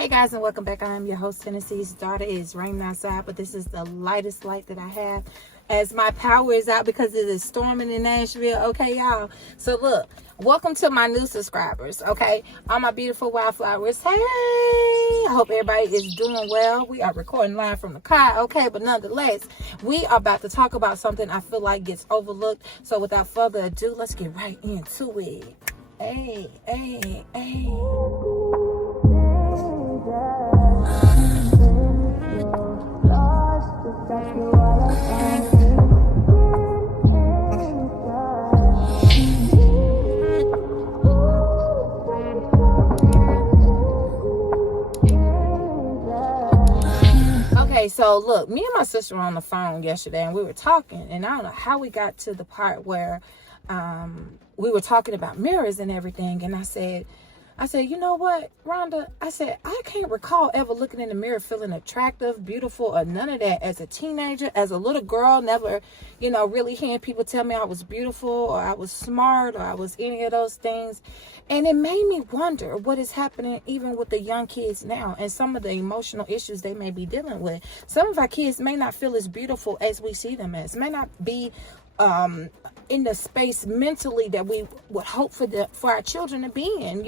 Hey guys, and welcome back. I am your host, Tennessee's daughter. It is raining outside, but this is the lightest light that I have as my power is out because it is storming in Nashville. Okay, y'all. So look, welcome to my new subscribers. Okay, all my beautiful wildflowers. Hey, I hope everybody is doing well. We are recording live from the car. Okay, but nonetheless, we are about to talk about something I feel like gets overlooked. So without further ado, let's get right into it. Hey. Okay, so look, me and my sister were on the phone yesterday and we were talking, and I don't know how we got to the part where we were talking about mirrors and everything, and I said, you know what, Rhonda? I said, I can't recall ever looking in the mirror feeling attractive, beautiful, or none of that as a teenager, as a little girl, never, really hearing people tell me I was beautiful or I was smart or I was any of those things. And it made me wonder what is happening even with the young kids now and some of the emotional issues they may be dealing with. Some of our kids may not feel as beautiful as we see them as, may not be in the space mentally that we would hope for our children to be in,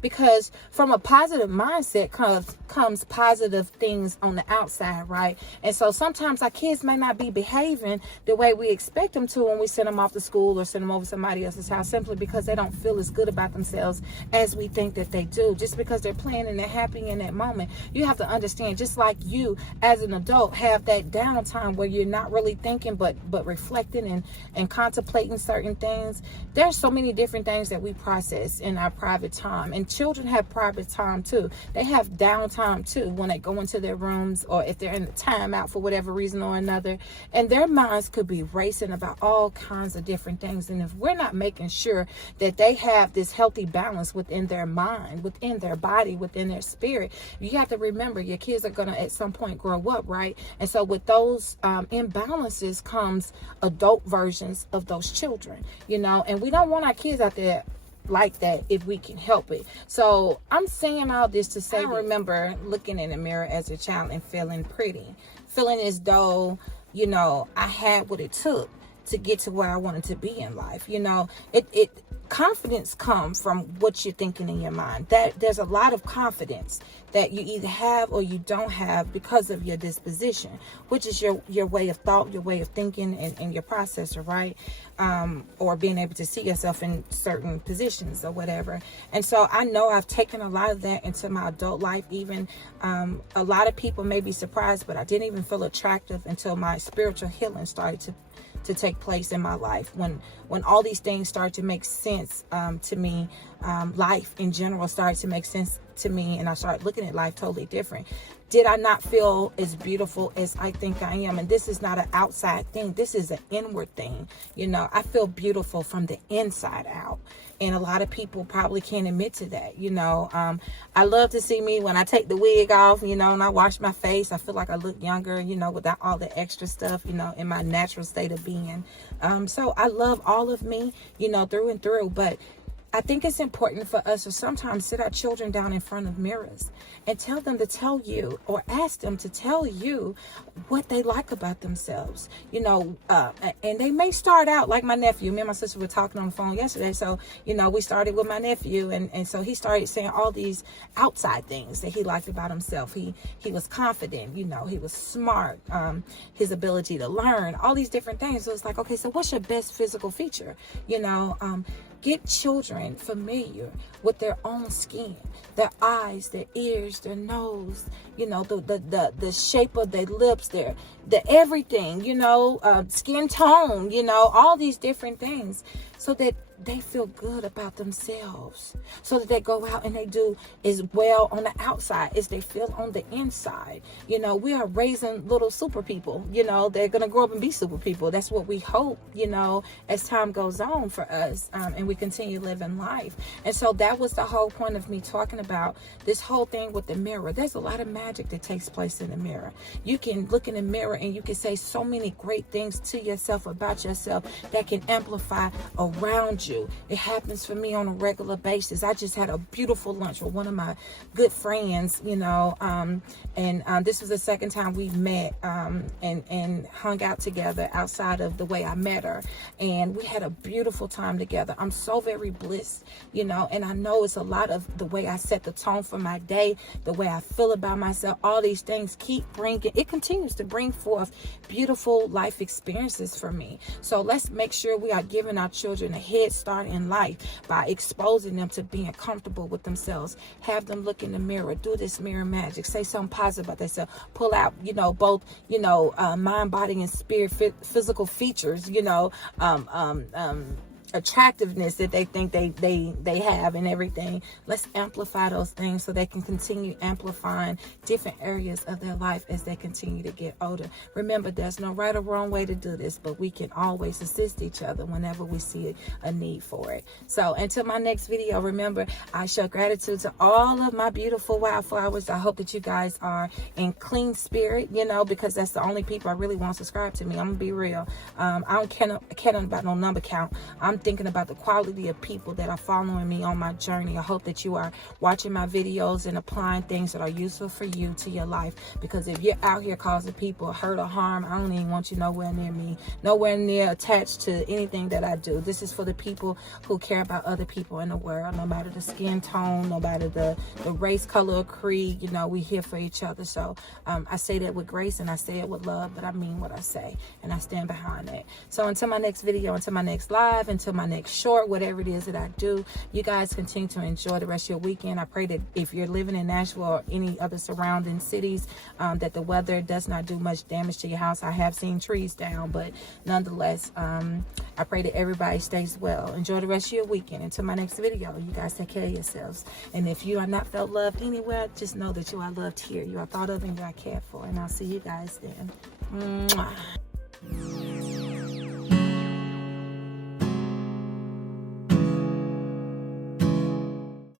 because from a positive mindset comes positive things on the outside, right? And so sometimes our kids may not be behaving the way we expect them to when we send them off to school or send them over to somebody else's house, simply because they don't feel as good about themselves as we think that they do, just because they're playing and they're happy in that moment. You have to understand, just like you as an adult have that downtime where you're not really thinking but reflecting and contemplating certain things. There's so many different things that we process in our private time, and children have private time too. They have downtime too when they go into their rooms, or if they're in the timeout for whatever reason or another, and their minds could be racing about all kinds of different things. And if we're not making sure that they have this healthy balance within their mind, within their body, within their spirit, you have to remember your kids are going to at some point grow up, right? And so with those imbalances comes adult versions of those children, and we don't want our kids out there like that if we can help it. So I'm saying all this to say, I remember looking in the mirror as a child and feeling pretty, feeling as though, I had what it took to get to where I wanted to be in life. Confidence comes from what you're thinking in your mind. That there's a lot of confidence that you either have or you don't have because of your disposition, which is your way of thought, your way of thinking, and your processor, right? Or being able to see yourself in certain positions or whatever. And so I know I've taken a lot of that into my adult life. Even a lot of people may be surprised, but I didn't even feel attractive until my spiritual healing started to take place in my life. When all these things start to make sense to me, life in general started to make sense to me, and I started looking at life totally different. Did I not feel as beautiful as I think I am? And this is not an outside thing. This is an inward thing. I feel beautiful from the inside out. And a lot of people probably can't admit to that. I love to see me when I take the wig off, and I wash my face. I feel like I look younger, without all the extra stuff, in my natural state of being. So I love all of me, through and through. But I think it's important for us to sometimes sit our children down in front of mirrors and tell them to tell you, or ask them to tell you what they like about themselves, and they may start out like my nephew. Me and my sister were talking on the phone yesterday. So, we started with my nephew, and so he started saying all these outside things that he liked about himself. He was confident, he was smart, his ability to learn, all these different things. So it's like, okay, so what's your best physical feature? Get children familiar with their own skin, their eyes, their ears, their nose, the shape of their lips, the everything, skin tone, all these different things, so that they feel good about themselves, so that they go out and they do as well on the outside as they feel on the inside. We are raising little super people, they're going to grow up and be super people. That's what we hope, as time goes on for us, and we continue living life. And so that was the whole point of me talking about this whole thing with the mirror. There's a lot of magic that takes place in the mirror. You can look in the mirror and you can say so many great things to yourself about yourself that can amplify around you. you. It happens for me on a regular basis. I just had a beautiful lunch with one of my good friends, you know, and this was the second time we met and hung out together outside of the way I met her, and we had a beautiful time together. I'm so very blessed, you know, and I know it's a lot of the way I set the tone for my day, the way I feel about myself. All these things it continues to bring forth beautiful life experiences for me. So let's make sure we are giving our children a head start in life by exposing them to being comfortable with themselves. Have them look in the mirror, do this mirror magic, say something positive about themselves, pull out, you know, both, you know, mind, body, and spirit, physical features, you know, attractiveness that they think they have and everything. Let's amplify those things so they can continue amplifying different areas of their life as they continue to get older. Remember, there's no right or wrong way to do this, but we can always assist each other whenever we see a need for it. So until my next video, remember, I show gratitude to all of my beautiful wildflowers. I hope that you guys are in clean spirit, you know, because that's the only people I really want to subscribe to me. I'm gonna be real. I don't care about no number count. I'm thinking about the quality of people that are following me on my journey. I hope that you are watching my videos and applying things that are useful for you to your life, because if you're out here causing people hurt or harm, I don't even want you nowhere near me, nowhere near attached to anything that I do. This is for the people who care about other people in the world, no matter the skin tone, no matter the race, color, or creed. You know, we here for each other. So I say that with grace and I say it with love, but I mean what I say and I stand behind it. So until my next video, until my next live, until my next short, whatever it is that I do, you guys continue to enjoy the rest of your weekend. I pray that if you're living in Nashville or any other surrounding cities, that the weather does not do much damage to your house. I have seen trees down, but nonetheless, I pray that everybody stays well. Enjoy the rest of your weekend. Until my next video, you guys take care of yourselves. And if you are not felt loved anywhere, just know that you are loved here. You are thought of and you are cared for. And I'll see you guys then. Mwah.